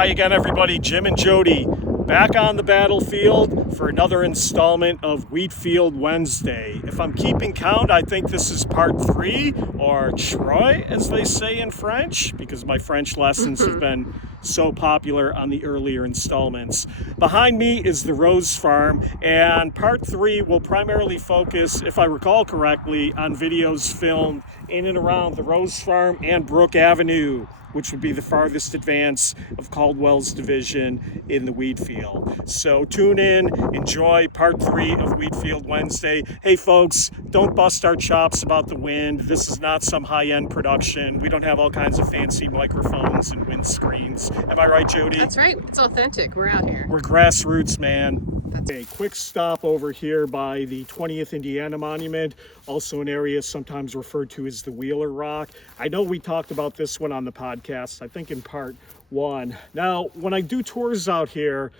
Hi again, everybody. Jim and Jody back on the battlefield for another installment of Wheatfield Wednesday. If I'm keeping count, I think this is part 3, or Troy, as they say in French, because my French lessons have been so popular on the earlier installments. Behind me is the Rose Farm, and part 3 will primarily focus, if I recall correctly, on videos filmed in and around the Rose Farm and Brook Avenue, which would be the farthest advance of Caldwell's division in the Wheatfield. So tune in, enjoy part 3 of Wheatfield Wednesday. Hey folks, don't bust our chops about the wind. This is not some high-end production. We don't have all kinds of fancy microphones and wind screens. Am I right, Jody? That's right, it's authentic. We're out here. We're grassroots, man. A quick stop over here by the 20th Indiana Monument, also an area sometimes referred to as the Wheeler Rock. I know we talked about this one on the podcast, I think in part 1. Now, when I do tours out here,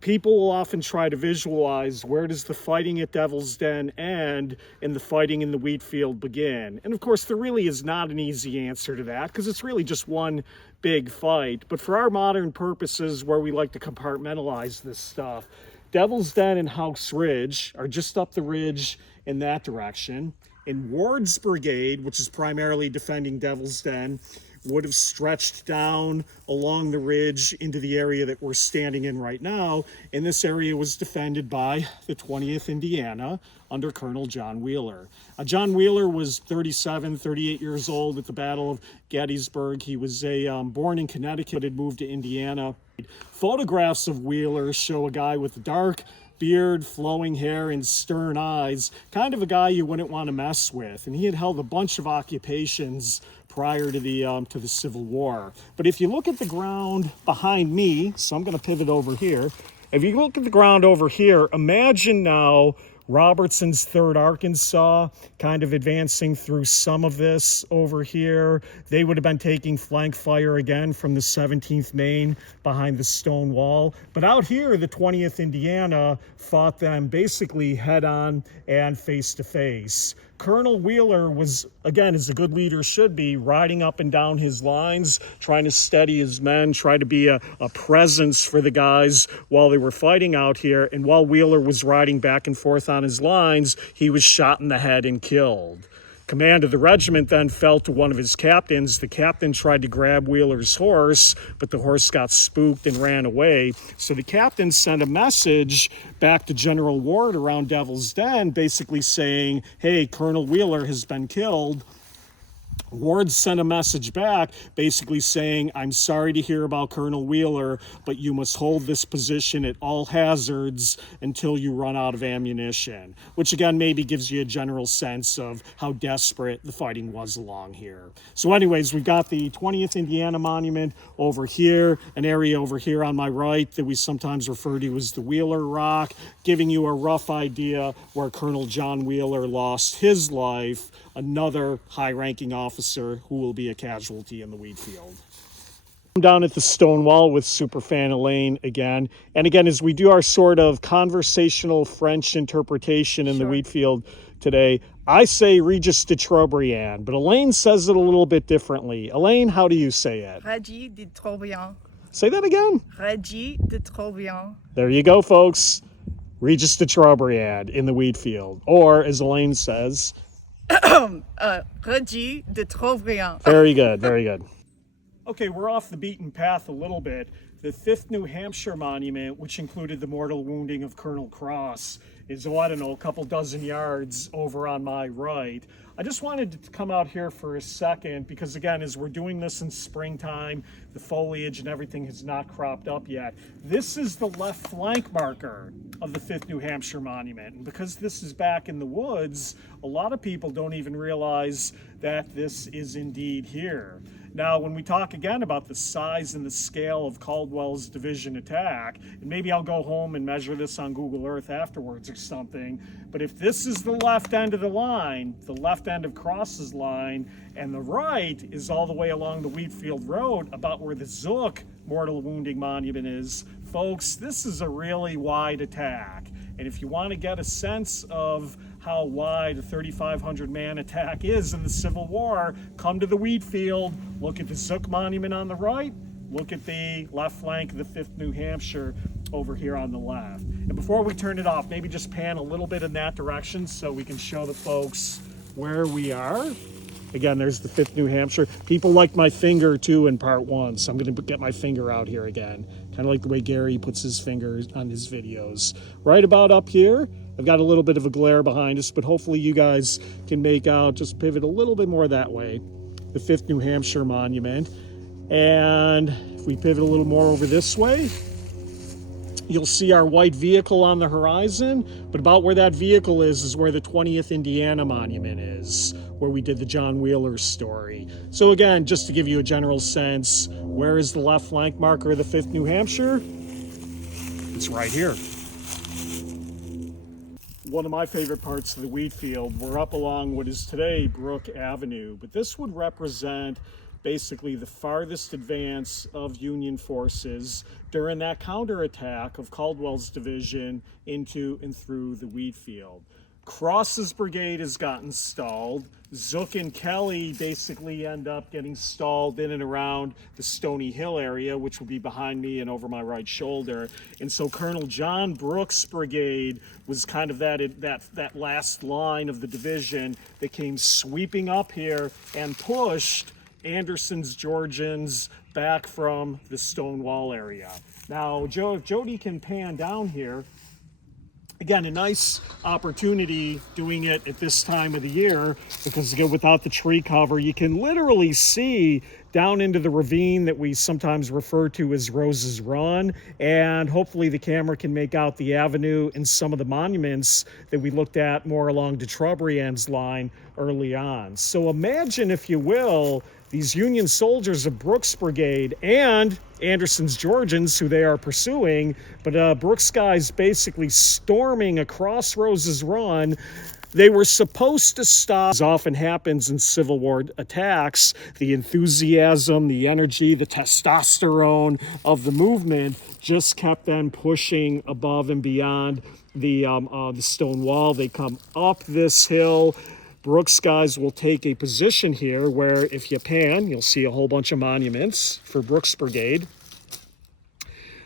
people will often try to visualize where does the fighting at Devil's Den end and the fighting in the Wheatfield begin. And of course, there really is not an easy answer to that because it's really just one big fight. But for our modern purposes, where we like to compartmentalize this stuff, Devil's Den and Houck's Ridge are just up the ridge in that direction. And Ward's Brigade, which is primarily defending Devil's Den, would have stretched down along the ridge into the area that we're standing in right now. And this area was defended by the 20th Indiana under Colonel John Wheeler. John Wheeler was 38 years old at the Battle of Gettysburg. He was born in Connecticut, had moved to Indiana. Photographs of Wheeler show a guy with dark beard, flowing hair, and stern eyes, kind of a guy you wouldn't want to mess with. And he had held a bunch of occupations prior to the Civil War. But if you look at the ground behind me, so I'm going to pivot over here. If you look at the ground over here, imagine now Robertson's 3rd Arkansas kind of advancing through some of this over here. They would have been taking flank fire again from the 17th Maine behind the stone wall. But out here, the 20th Indiana fought them basically head on and face to face. Colonel Wheeler was, again, as a good leader should be, riding up and down his lines, trying to steady his men, try to be a presence for the guys while they were fighting out here. And while Wheeler was riding back and forth on his lines, he was shot in the head and killed. Command of the regiment then fell to one of his captains. The captain tried to grab Wheeler's horse, but the horse got spooked and ran away. So the captain sent a message back to General Ward around Devil's Den, basically saying, hey, Colonel Wheeler has been killed. Ward sent a message back basically saying, I'm sorry to hear about Colonel Wheeler, but you must hold this position at all hazards until you run out of ammunition, which again maybe gives you a general sense of how desperate the fighting was along here. So anyways, we've got the 20th Indiana Monument over here, an area over here on my right that we sometimes refer to as the Wheeler Rock, giving you a rough idea where Colonel John Wheeler lost his life, another high-ranking officer who will be a casualty in the Wheatfield. I'm down at the stone wall with Superfan Elaine again. And again, as we do our sort of conversational French interpretation in the Wheatfield today, I say Regis de Trobriand, but Elaine says it a little bit differently. Elaine, how do you say it? Regis de Trobriand. Say that again. Regis de Trobriand. There you go, folks. Regis de Trobriand in the Wheatfield. Or, as Elaine says, Regis de Trobriand. Very good, very good. Okay, we're off the beaten path a little bit. The 5th New Hampshire Monument, which included the mortal wounding of Colonel Cross, is, I don't know, a couple dozen yards over on my right. I just wanted to come out here for a second because, again, as we're doing this in springtime, the foliage and everything has not cropped up yet. This is the left flank marker of the 5th New Hampshire Monument. And because this is back in the woods, a lot of people don't even realize that this is indeed here. Now, when we talk again about the size and the scale of Caldwell's division attack, and maybe I'll go home and measure this on Google Earth afterwards or something, but if this is the left end of the line, the left end of Cross's line, and the right is all the way along the Wheatfield Road, about where the Zook mortal wounding monument is, folks, this is a really wide attack. And if you want to get a sense of how wide a 3,500 man attack is in the Civil War, come to the Wheatfield, look at the Zook monument on the right, look at the left flank of the 5th New Hampshire over here on the left. And before we turn it off, maybe just pan a little bit in that direction so we can show the folks where we are. Again, there's the 5th New Hampshire. People liked my finger too in part 1, so I'm going to get my finger out here again. Kind of like the way Gary puts his fingers on his videos. Right about up here, I've got a little bit of a glare behind us, but hopefully you guys can make out, just pivot a little bit more that way, the 5th New Hampshire monument. And if we pivot a little more over this way, you'll see our white vehicle on the horizon, but about where that vehicle is where the 20th Indiana monument is, where we did the John Wheeler story. So again, just to give you a general sense, where is the left flank marker of the 5th New Hampshire? It's right here. One of my favorite parts of the Wheatfield, we're up along what is today Brook Avenue, but this would represent basically the farthest advance of Union forces during that counterattack of Caldwell's division into and through the Wheatfield. Cross's brigade has gotten stalled. Zook and Kelly basically end up getting stalled in and around the Stony Hill area, which will be behind me and over my right shoulder. And so Colonel John Brooks' brigade was kind of that last line of the division that came sweeping up here and pushed Anderson's Georgians back from the Stonewall area. Now, Joe, if Jody can pan down here, again, a nice opportunity doing it at this time of the year, because again, without the tree cover, you can literally see down into the ravine that we sometimes refer to as Rose's Run, and hopefully the camera can make out the avenue and some of the monuments that we looked at more along de Trobriand's line early on. So imagine, if you will, these Union soldiers of Brooks' brigade and Anderson's Georgians, who they are pursuing, but Brooks' guys basically storming across Rose's Run. They were supposed to stop, as often happens in Civil War attacks, the enthusiasm, the energy, the testosterone of the movement just kept them pushing above and beyond the stone wall. They come up this hill. Brooks' guys will take a position here where, if you pan, you'll see a whole bunch of monuments for Brooks' brigade.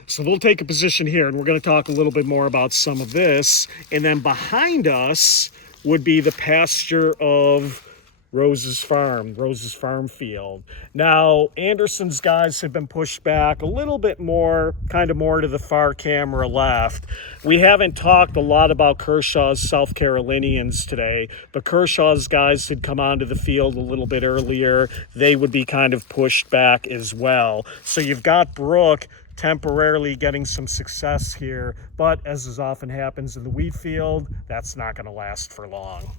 So they'll take a position here, and we're going to talk a little bit more about some of this. And then behind us would be the pasture of Rose's farm field. Now, Anderson's guys have been pushed back a little bit more, kind of more to the far camera left. We haven't talked a lot about Kershaw's South Carolinians today, but Kershaw's guys had come onto the field a little bit earlier. They would be kind of pushed back as well. So you've got Brook temporarily getting some success here, but as often happens in the Wheatfield, that's not going to last for long.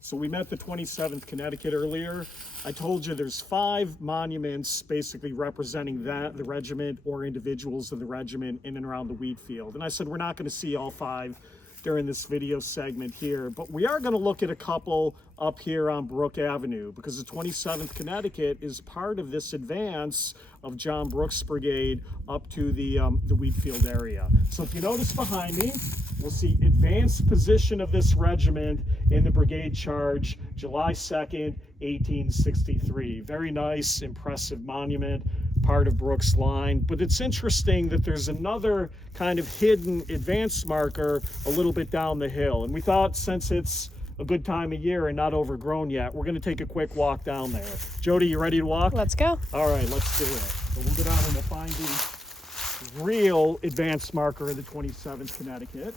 So we met the 27th Connecticut earlier. I told you there's 5 monuments basically representing the regiment or individuals of the regiment in and around the Wheatfield. And I said we're not going to see all 5 during this video segment here, but we are going to look at a couple up here on Brook Avenue, because the 27th Connecticut is part of this advance of John Brooks' brigade up to the Wheatfield area. So if you notice behind me, we'll see advanced position of this regiment in the brigade charge, July 2nd, 1863. Very nice, impressive monument, part of Brooks' line. But it's interesting that there's another kind of hidden advance marker a little bit down the hill. And we thought, since it's a good time of year and not overgrown yet, we're going to take a quick walk down there. Jody, you ready to walk? Let's go. All right, let's do it. So we'll go down and we'll find the real advance marker of the 27th Connecticut.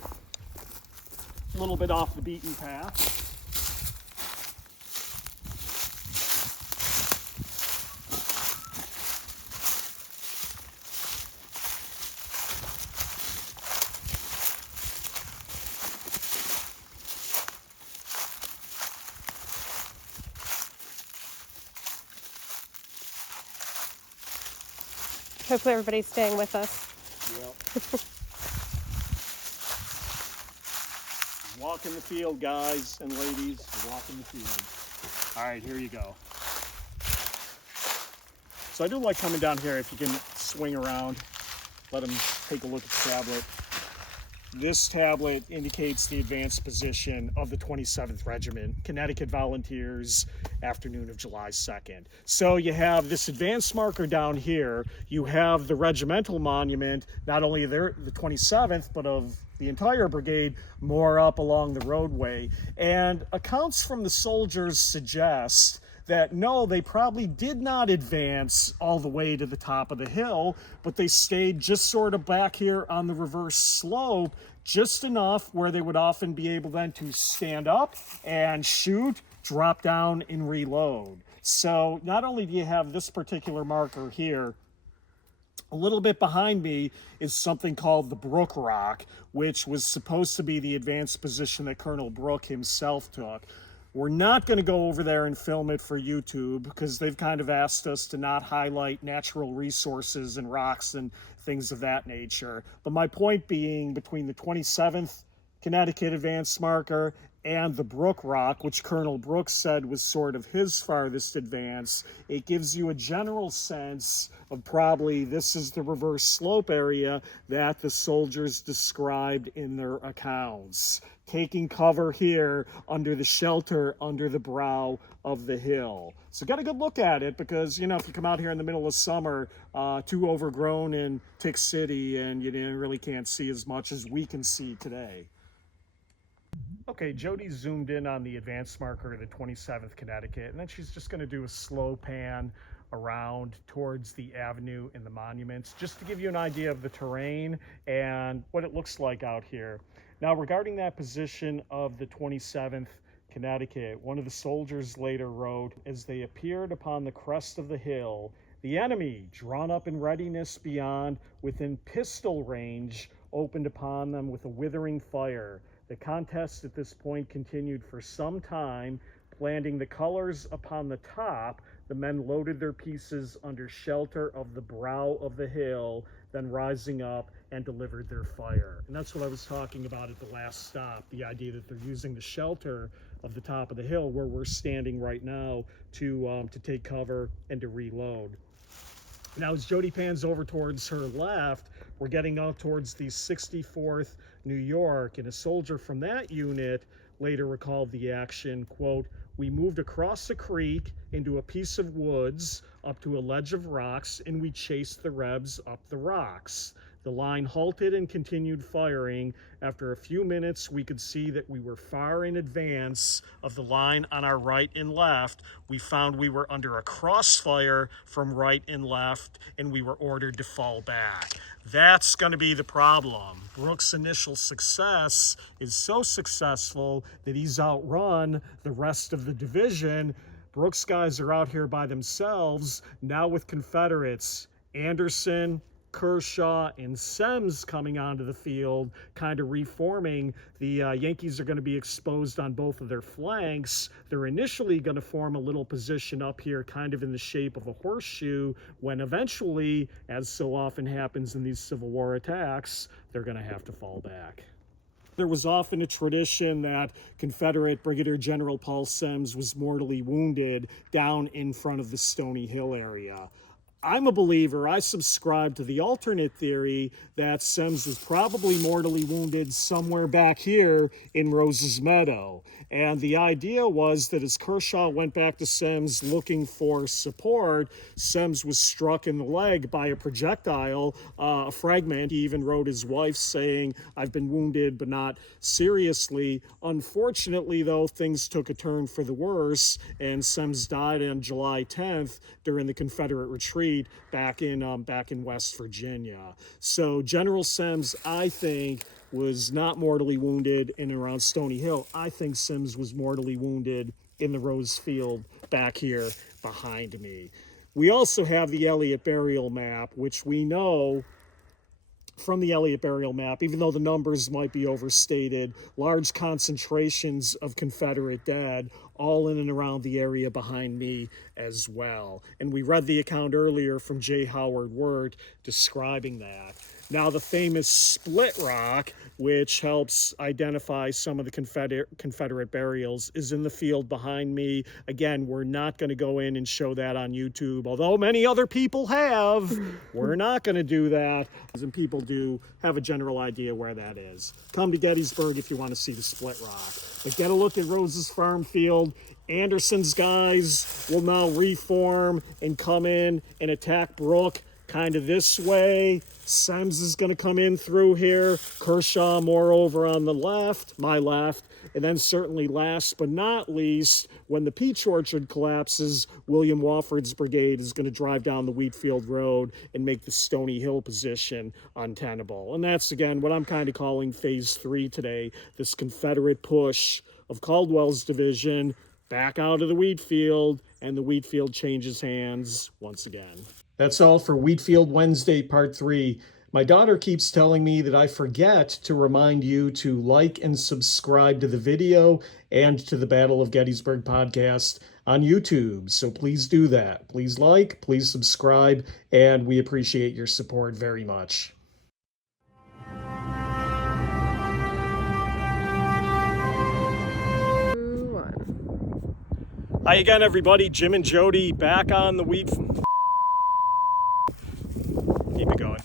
A little bit off the beaten path. Hopefully everybody's staying with us. Yep. Walk in the field, guys and ladies. Walk in the field. All right, here you go. So I do like coming down here if you can swing around, let them take a look at the tablet. This tablet indicates the advanced position of the 27th Regiment, Connecticut Volunteers, afternoon of July 2nd. So you have this advanced marker down here. You have the regimental monument, not only the 27th, but of the entire brigade, more up along the roadway. And accounts from the soldiers suggest that no, they probably did not advance all the way to the top of the hill, but they stayed just sort of back here on the reverse slope, just enough where they would often be able then to stand up and shoot, drop down, and reload. So not only do you have this particular marker here, a little bit behind me is something called the Brook Rock, which was supposed to be the advanced position that Colonel Brook himself took. We're not going to go over there and film it for YouTube because they've kind of asked us to not highlight natural resources and rocks and things of that nature. But my point being, between the 27th Connecticut advanced marker and the Brook Rock, which Colonel Brooks said was sort of his farthest advance, it gives you a general sense of probably this is the reverse slope area that the soldiers described in their accounts, taking cover here under the shelter under the brow of the hill. So get a good look at it because, you know, if you come out here in the middle of summer, too overgrown in Tick City, and you really can't see as much as we can see today. Okay, Jody zoomed in on the advanced marker of the 27th Connecticut, and then she's just going to do a slow pan around towards the avenue and the monuments, just to give you an idea of the terrain and what it looks like out here. Now, regarding that position of the 27th Connecticut, one of the soldiers later wrote, as they appeared upon the crest of the hill, the enemy, drawn up in readiness beyond, within pistol range, opened upon them with a withering fire. The contest at this point continued for some time. Planting the colors upon the top, the men loaded their pieces under shelter of the brow of the hill, then rising up and delivered their fire. And that's what I was talking about at the last stop, the idea that they're using the shelter of the top of the hill where we're standing right now to take cover and to reload. Now, as Jody pans over towards her left, we're getting out towards the 64th New York, and a soldier from that unit later recalled the action, quote, "We moved across the creek into a piece of woods up to a ledge of rocks, and we chased the Rebs up the rocks. The line halted and continued firing. After a few minutes, we could see that we were far in advance of the line on our right and left. We found we were under a crossfire from right and left, and we were ordered to fall back." That's going to be the problem. Brooks' initial success is so successful that he's outrun the rest of the division. Brooks' guys are out here by themselves, now with Confederates. Anderson, Kershaw, and Semmes coming onto the field, kind of reforming. The Yankees are going to be exposed on both of their flanks. They're initially going to form a little position up here, kind of in the shape of a horseshoe, when eventually, as so often happens in these Civil War attacks, they're going to have to fall back. There was often a tradition that Confederate Brigadier General Paul Semmes was mortally wounded down in front of the Stony Hill area. I'm a believer. I subscribe to the alternate theory that Semmes was probably mortally wounded somewhere back here in Rose's Meadow. And the idea was that as Kershaw went back to Semmes looking for support, Semmes was struck in the leg by a projectile, a fragment. He even wrote his wife saying, "I've been wounded, but not seriously." Unfortunately, though, things took a turn for the worse, and Semmes died on July 10th during the Confederate retreat back in West Virginia. So General Semmes, I think, was not mortally wounded in and around Stony Hill. I think Semmes was mortally wounded in the Rose Field back here behind me. We also have the Elliott burial map, which we know from the Elliott burial map, even though the numbers might be overstated, large concentrations of Confederate dead all in and around the area behind me as well. And we read the account earlier from J. Howard Wirt describing that. Now the famous split rock, which helps identify some of the Confederate burials, is in the field behind me. Again, we're not going to go in and show that on YouTube, although many other people have. We're not going to do that. And people do have a general idea where that is. Come to Gettysburg if you want to see the split rock. But get a look at Rose's farm field. Anderson's guys will now reform and come in and attack Brook kind of this way. Semmes is going to come in through here. Kershaw more over on the left, my left. And then certainly last but not least, when the peach orchard collapses, William Wofford's brigade is going to drive down the Wheatfield Road and make the Stony Hill position untenable. And that's, again, what I'm kind of calling phase 3 today, this Confederate push of Caldwell's division back out of the Wheatfield, and the Wheatfield changes hands once again. That's all for Wheatfield Wednesday, Part 3. My daughter keeps telling me that I forget to remind you to like and subscribe to the video and to the Battle of Gettysburg podcast on YouTube. So please do that. Please like, please subscribe, and we appreciate your support very much. Hi again, everybody. Jim and Jody back on the Wheatfield. Keep it going.